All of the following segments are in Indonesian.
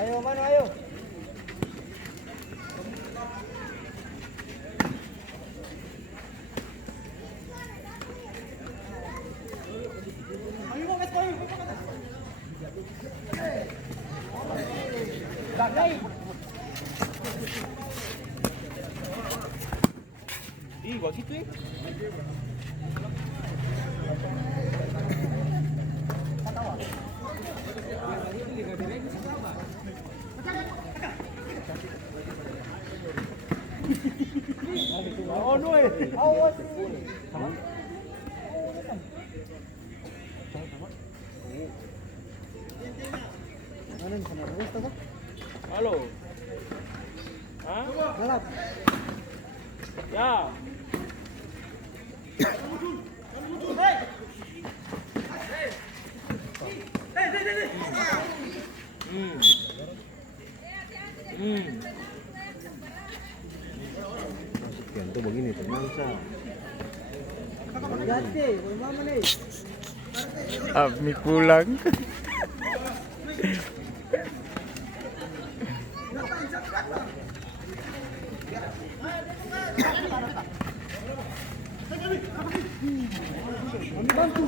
Ayo mana ayo. Ih, gua gitu ya. Oh no, awas. Halo. Hah? Gelap. Ya. Ganti begini tenang sah. Ganti, mama nih. Ami pulang. Bantu.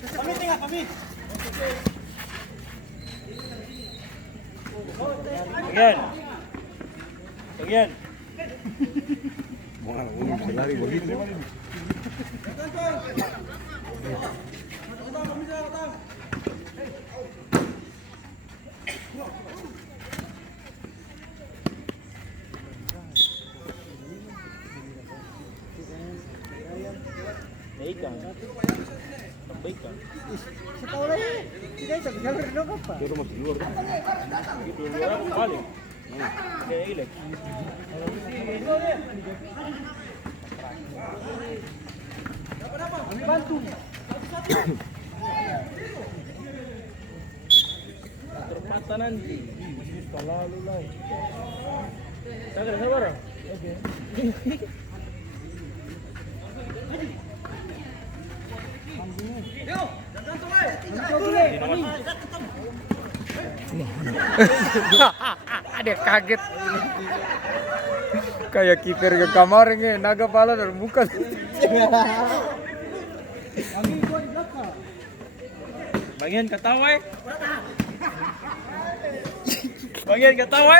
Kami tengah kami. Bagian. Bagian. Wah, ini bisa lari begitu. Ikan. Ikan. Setahu lagi. Tidak bisa jalur dong apa? Di rumah di luar. Di luar balik. Kayak ilek. Bantu. Terpatah nanti. Terlalu lah. Sabar. Oke. Ada kaget. Kayak kiper ke kamar ini naga pala terbuka. Bagian ketawa. Bagian ketawa.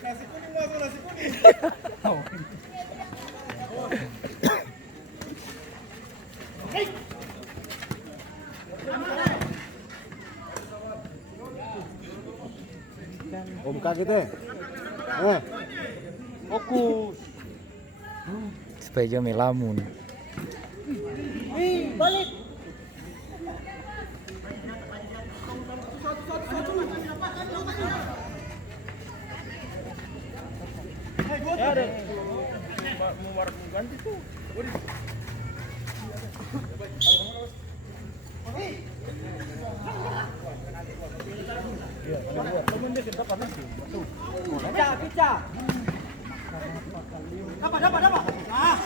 Nasi kuning masuk nasi kuning. Oh, buka gitu ya? Fokus. Supaya dia melamun. Balik. Ya ada. Mau warna ganti tuh. Pecah. Dapat. Ah,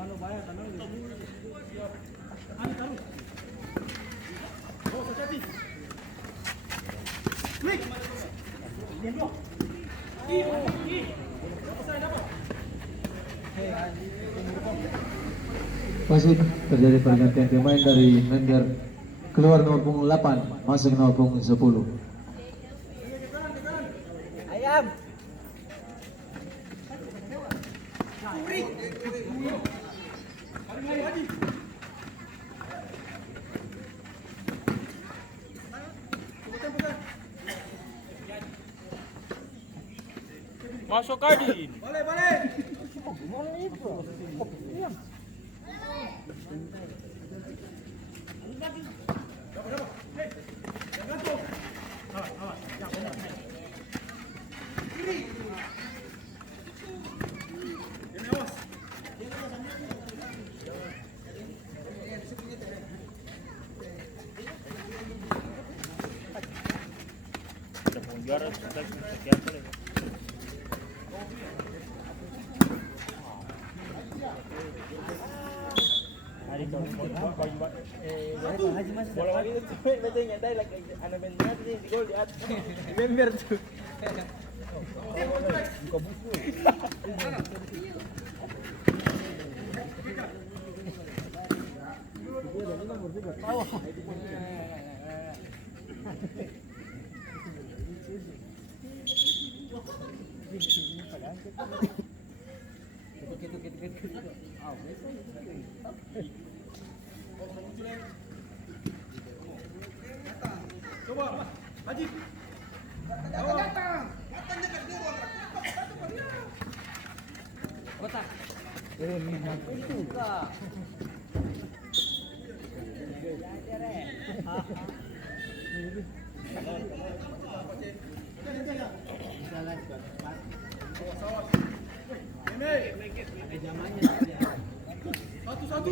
Mano, vaya, también. Wasit terjadi pergantian pemain dari member keluar nomor punggung 8 masuk nomor punggung 10. Ayam. Masuk Kadin. Kita pun juara sekian kali. Bola lagi tu, betul yang ada lagi anak benda ni di gol di atas. Member tu. Buka buku. Coba, Haji. Datang. Kotak. Itu kah? Satu-satu.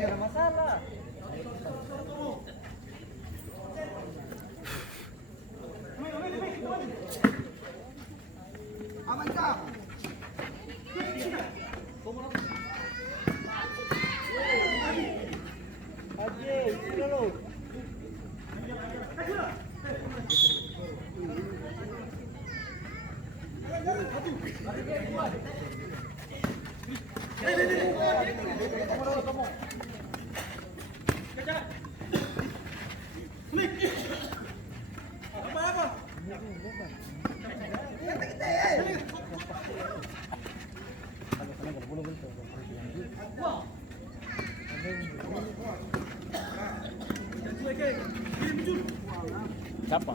Ada masalah. Aman kah? Haji, dulu. Siapa?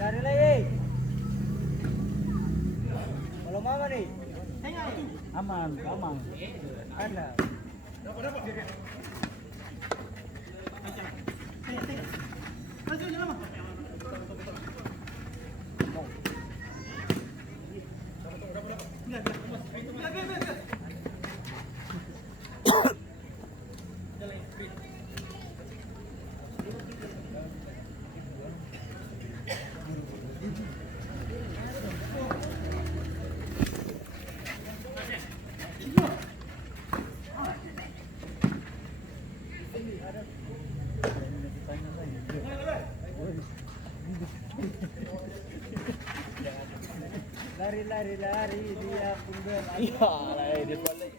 Dari lagi. Kalau mama nih. Aman, aman. Ada. Lari dia pun berlari. Iya, lari dia balik.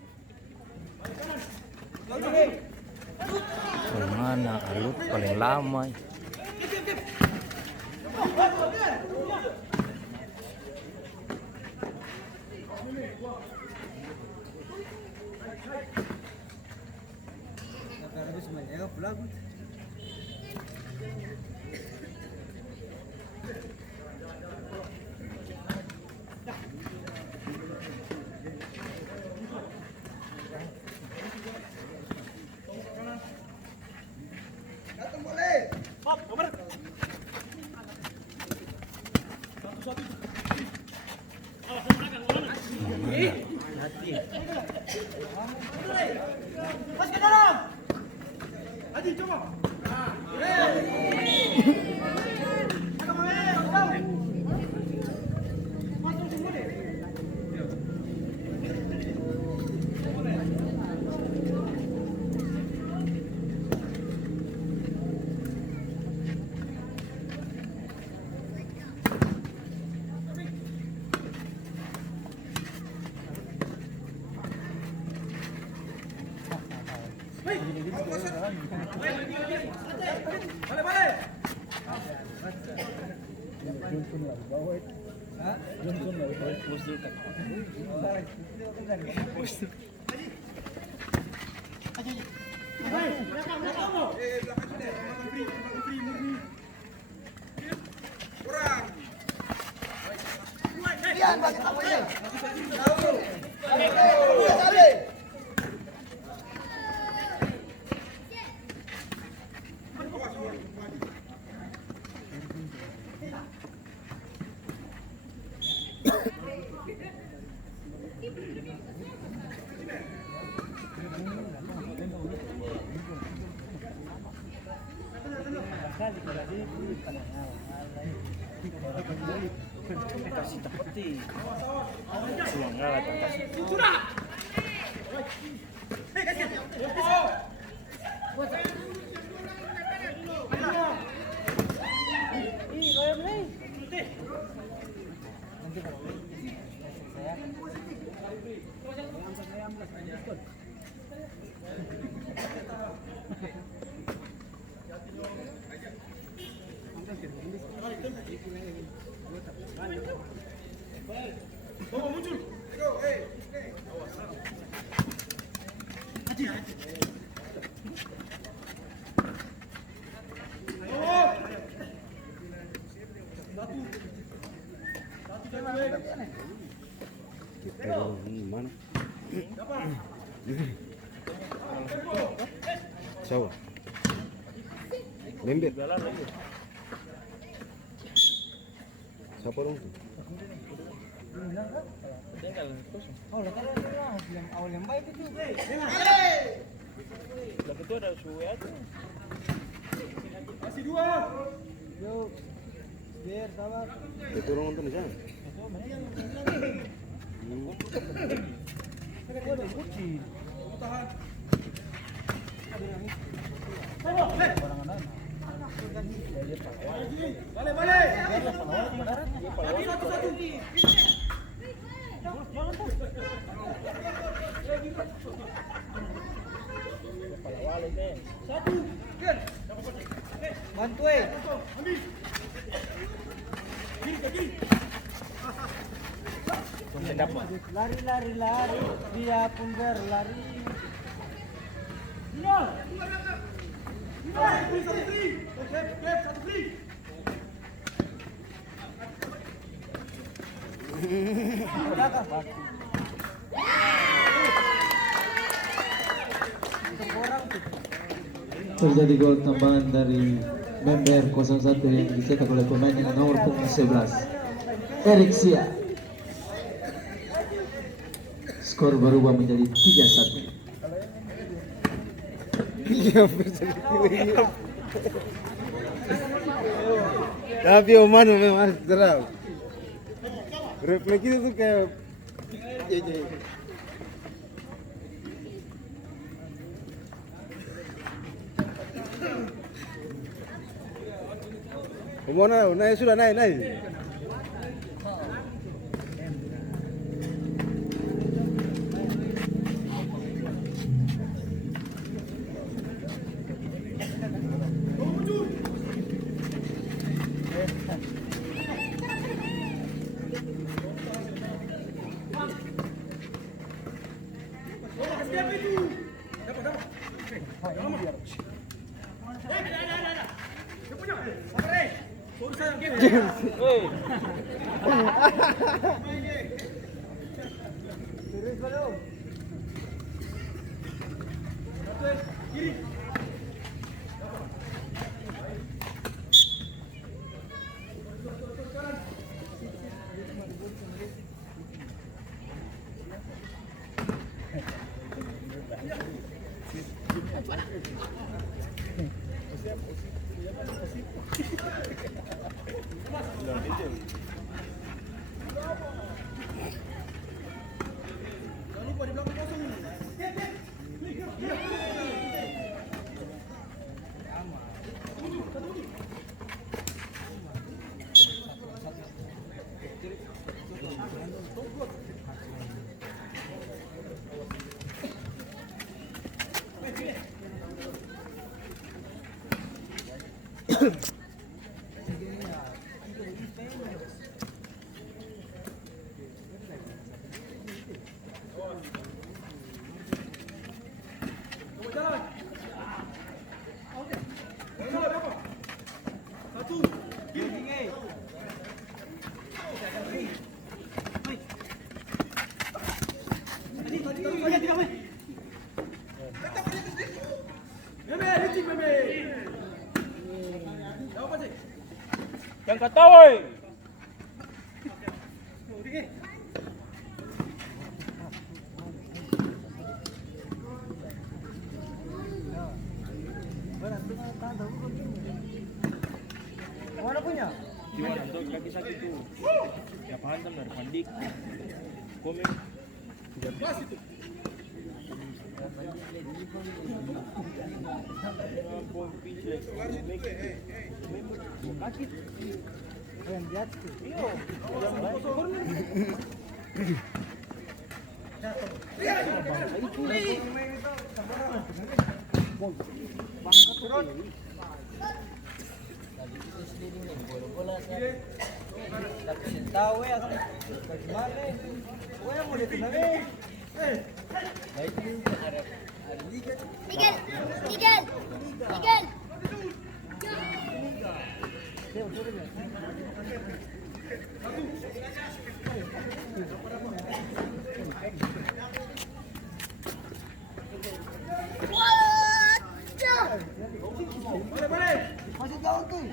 Mana alut paling lama. Habis semuanya pulang. Mana? Siapa? Lembit. Siapa dong tuh? Oh, lah kan yang awal yang baik itu. Lah itu ada suwe aja. Masih dua. Yuk. Biar sabar. Itu orang nonton di sana. Bantu lari, dia pun berlari. Terjadi gol tambahan dari member 01 yang dicetak oleh pemain dengan nomor punggung 11 Erik Sia. Skor berubah menjadi 3-1. Tapi Omano memang terang. Refleks itu tuh kayak Omano naik sudah naik. Yang kata woi. Mana punya? Cuma untuk kaki sakit tuh. Ya hantam dari Pandik. Komen. Tidak pas itu. Kaki. Yang di atas tuh. Tahu ya kan bagaimana? Gue mau dikenal Miguel, Miguel, Miguel. masih jauh tuh.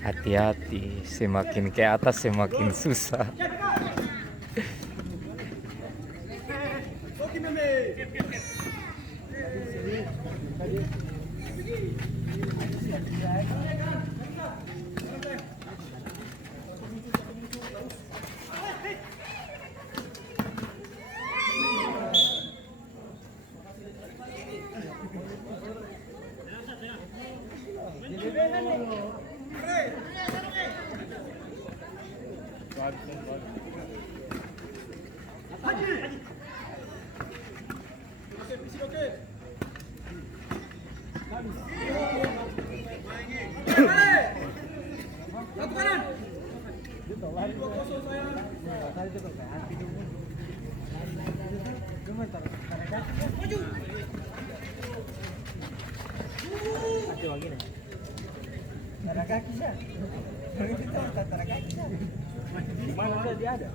Hati-hati, semakin ke atas semakin susah. Di mana dia ada?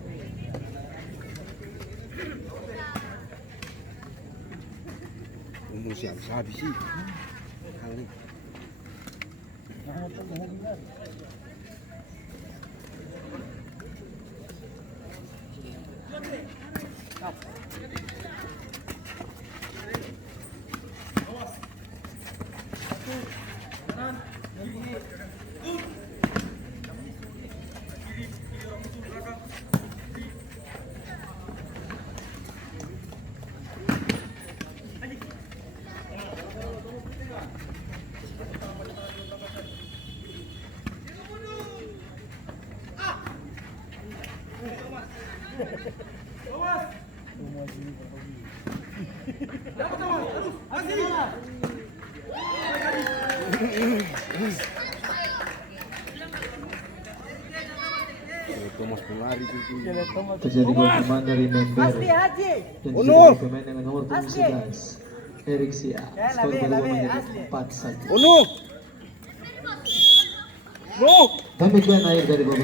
Umur siap habis sih. Kali. Thomas pelari itu. Terjadi gol pemain dari member Asli Haji. dan Oh, juga no. pemain dengan nomor punggung Asli. 11 Erik Sia. Skor kedua menjadi 4-1. Oh no. Demikian akhir dari babak